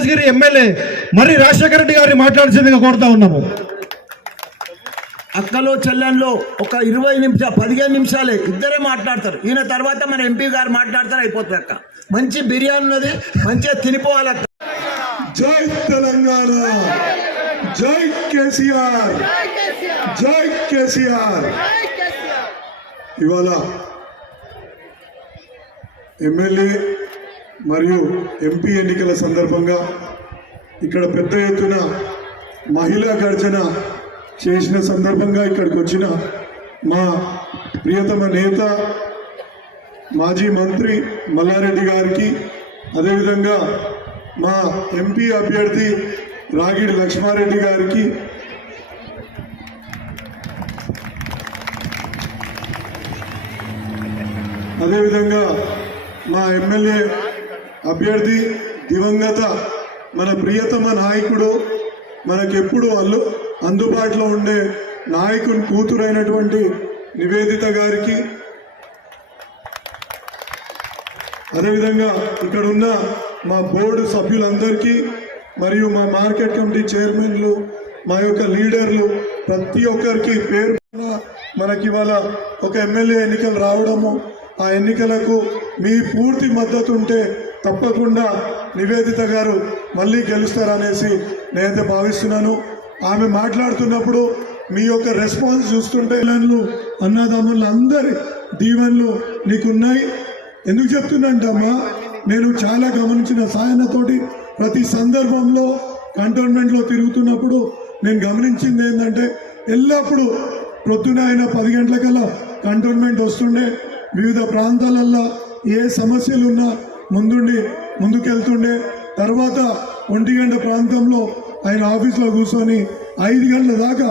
Malkajgiri MLA మర్రి రాజశేఖర రెడ్డి గారిని మాట్లాడాల్సిందిగా కోరుతా ఉన్నాము. అక్కలో చెల్లెల్లో ఒక 15 నిమిషాలే ఇద్దరే మాట్లాడతారు. ఈయన తర్వాత మన ఎంపీ గారు మాట్లాడతారు, అయిపోతుంది అక్క. మంచి బిర్యానీ ఉన్నది, మంచిగా తినిపోవాలక్క. జై తెలంగాణ, జై కేసీఆర్, జై కేసీఆర్. ఇవాళ ఎమ్మెల్యే మరియు ఎంపీ ఎన్నికల సందర్భంగా ఇక్కడ పెద్ద ఎత్తున మహిళా గర్జన చేసిన సందర్భంగా ఇక్కడికి వచ్చిన మా ప్రియతమ నేత మాజీ మంత్రి మల్లారెడ్డి గారికి, అదేవిధంగా మా ఎంపీ అభ్యర్థి రాగిడి లక్ష్మారెడ్డి గారికి, అదేవిధంగా మా ఎమ్మెల్యే అభ్యర్థి దివంగత మన ప్రియతమ నాయకుడు, మనకెప్పుడు అందుబాటులో ఉండే నాయకుని కూతురైనటువంటి నివేదిత గారికి, అదేవిధంగా ఇక్కడ ఉన్న మా బోర్డు సభ్యులందరికీ మరియు మా మార్కెట్ కమిటీ చైర్మన్లు, మా యొక్క లీడర్లు, ప్రతి ఒక్కరికి పేరు మనకి ఇవాళ ఒక ఎమ్మెల్యే ఎన్నికలు రావడము, ఆ ఎన్నికలకు మీ పూర్తి మద్దతు ఉంటే తప్పకుండా నివేదిత గారు మళ్ళీ గెలుస్తారనేసి నేనైతే భావిస్తున్నాను. ఆమె మాట్లాడుతున్నప్పుడు మీ యొక్క రెస్పాన్స్ చూస్తుంటే అన్నదమ్ములు అందరి దీవెనలు నీకున్నాయి. ఎందుకు చెప్తున్నంటమ్మా, నేను చాలా గమనించిన సాయనతోటి ప్రతి సందర్భంలో కంటోన్మెంట్లో తిరుగుతున్నప్పుడు నేను గమనించింది ఏంటంటే, ఎల్లప్పుడూ ప్రొద్దున అయినా 10 గంటలకల్లా కంటోన్మెంట్ వస్తుండే, వివిధ ప్రాంతాలల్లో ఏ సమస్యలు ఉన్నా ముందుకెళ్తుండే. తర్వాత 1 గంట ప్రాంతంలో ఆయన ఆఫీస్లో కూర్చొని 5 గంటల దాకా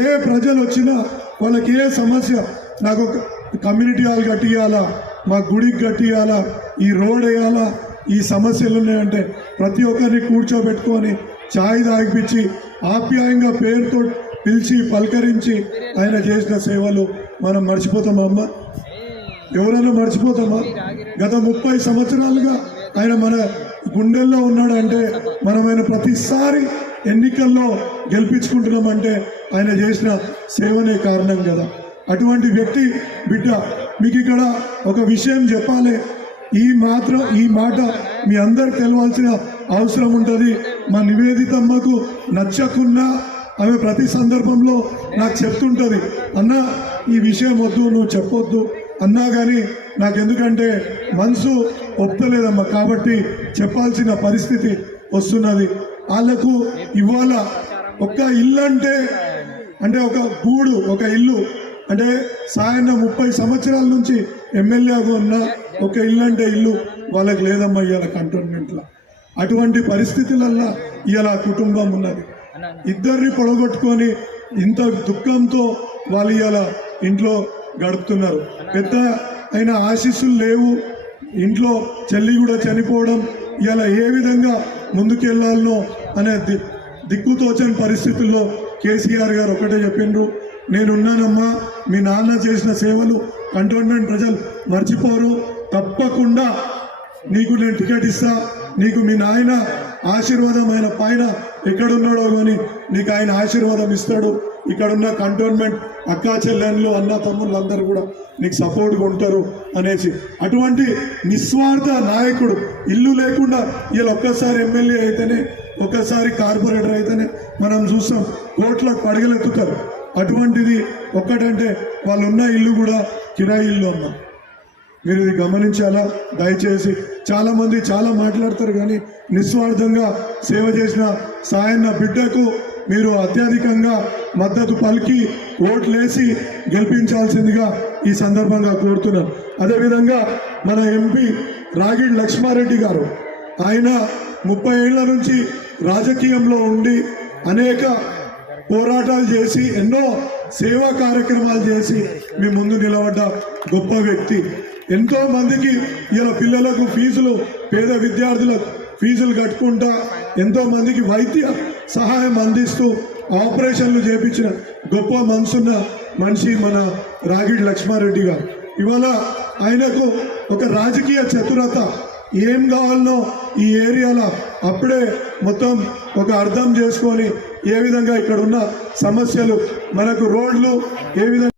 ఏ ప్రజలు వచ్చినా వాళ్ళకి ఏ సమస్య, నాకు ఒక కమ్యూనిటీ హాల్ కట్టియాలా, మా గుడికి కట్టియాలా, ఈ రోడ్ వేయాలా, ఈ సమస్యలు ఉన్నాయంటే ప్రతి ఒక్కరిని కూర్చోబెట్టుకొని ఛాయ్ తాగిపించి ఆప్యాయంగా పేరుతో పిలిచి పలకరించి ఆయన చేసిన సేవలు మనం మర్చిపోతామా అమ్మ? ఎవరైనా మర్చిపోతామా? గత 30 సంవత్సరాలుగా ఆయన మన గుండెల్లో ఉన్నాడంటే మనం ఆయన ప్రతిసారి ఎన్నికల్లో గెలిపించుకుంటున్నామంటే ఆయన చేసిన సేవనే కారణం కదా. అటువంటి వ్యక్తి బిడ్డ. మీకు ఇక్కడ ఒక విషయం చెప్పాలి, ఈ మాట మీ అందరికి తెలవాల్సిన అవసరం ఉంటుంది. మా నివేదితమ్మకు నచ్చకున్నా ఆమె ప్రతి సందర్భంలో నాకు చెప్తుంటుంది, అన్న ఈ విషయం వద్దు, నువ్వు చెప్పొద్దు అన్నా కానీ నాకెందుకంటే మనసు ఒప్పుతలేదమ్మా, కాబట్టి చెప్పాల్సిన పరిస్థితి వస్తున్నది. వాళ్ళకు ఇవాళ ఒక ఇల్లు అంటే ఒక గూడు, ఒక ఇల్లు అంటే సాయన్న 30 సంవత్సరాల నుంచి ఎమ్మెల్యేగా ఉన్న ఒక ఇల్లు అంటే ఇల్లు వాళ్ళకి లేదమ్మా ఇవాళ కంటోన్మెంట్లో. అటువంటి పరిస్థితులల్లో ఇవాళ కుటుంబం ఉన్నది. ఇద్దరిని పొడగొట్టుకొని ఇంత దుఃఖంతో వాళ్ళు ఇవాళ ఇంట్లో గడుపుతున్నారు. పెద్ద అయిన ఆశీస్సులు లేవు, ఇంట్లో చెల్లి కూడా చనిపోవడం, ఇలా ఏ విధంగా ముందుకెళ్లాలనో అనే దిక్కుతోచని పరిస్థితుల్లో కేసీఆర్ గారు ఒకటే చెప్పిండ్రు, నేనున్నానమ్మా, మీ నాన్న చేసిన సేవలు కంటోన్మెంట్ ప్రజలు మర్చిపోరు, తప్పకుండా నీకు నేను టికెట్ ఇస్తా, నీకు మీ నాయన ఆశీర్వాదం ఆయన పైన ఎక్కడున్నాడో కానీ నీకు ఆయన ఆశీర్వాదం ఇస్తాడు. ఇక్కడున్న కంటోన్మెంట్ అక్కా చెల్లెళ్ళు అన్న తమ్ముళ్ళు అందరూ కూడా నీకు సపోర్ట్గా ఉంటారు అనేసి అటువంటి నిస్వార్థ నాయకుడు. ఇల్లు లేకుండా వీళ్ళు ఒక్కసారి ఎమ్మెల్యే అయితేనే, ఒక్కసారి కార్పొరేటర్ అయితేనే మనం చూస్తాం కోట్లకు పడగలెత్తుతారు. అటువంటిది ఒక్కటంటే వాళ్ళు ఉన్న ఇల్లు కూడా కిరాయి ఇల్లు అన్నా. మీరు ఇది గమనించాలా దయచేసి. చాలామంది చాలా మాట్లాడతారు కానీ నిస్వార్థంగా సేవ చేసిన సాయన్న బిడ్డకు మీరు అత్యధికంగా మద్దతు పలికి ఓట్లేసి గెలిపించాల్సిందిగా ఈ సందర్భంగా కోరుతున్నాను. అదేవిధంగా మన ఎంపీ రాగిడి లక్ష్మారెడ్డి గారు, ఆయన 30 ఏళ్ల నుంచి రాజకీయంలో ఉండి అనేక పోరాటాలు చేసి ఎన్నో సేవా కార్యక్రమాలు చేసి మీ ముందు నిలబడ్డ గొప్ప వ్యక్తి. ఎంతో మందికి ఇలా పిల్లలకు ఫీజులు, పేద విద్యార్థులకు ఫీజులు కట్టుకుంటా ఎంతో మందికి వైద్య సహాయం అందిస్తూ ఆపరేషన్లు చేపించిన గొప్ప మనసున్న మనిషి మన రాగిడి లక్ష్మారెడ్డి గారు. ఇవాళ ఆయనకు ఒక రాజకీయ చతురత, ఏం కావాలనో ఈ ఏరియాలో అప్పుడే మొత్తం ఒక అర్థం చేసుకొని ఏ విధంగా ఇక్కడ ఉన్న సమస్యలు మనకు రోడ్లు ఏ విధంగా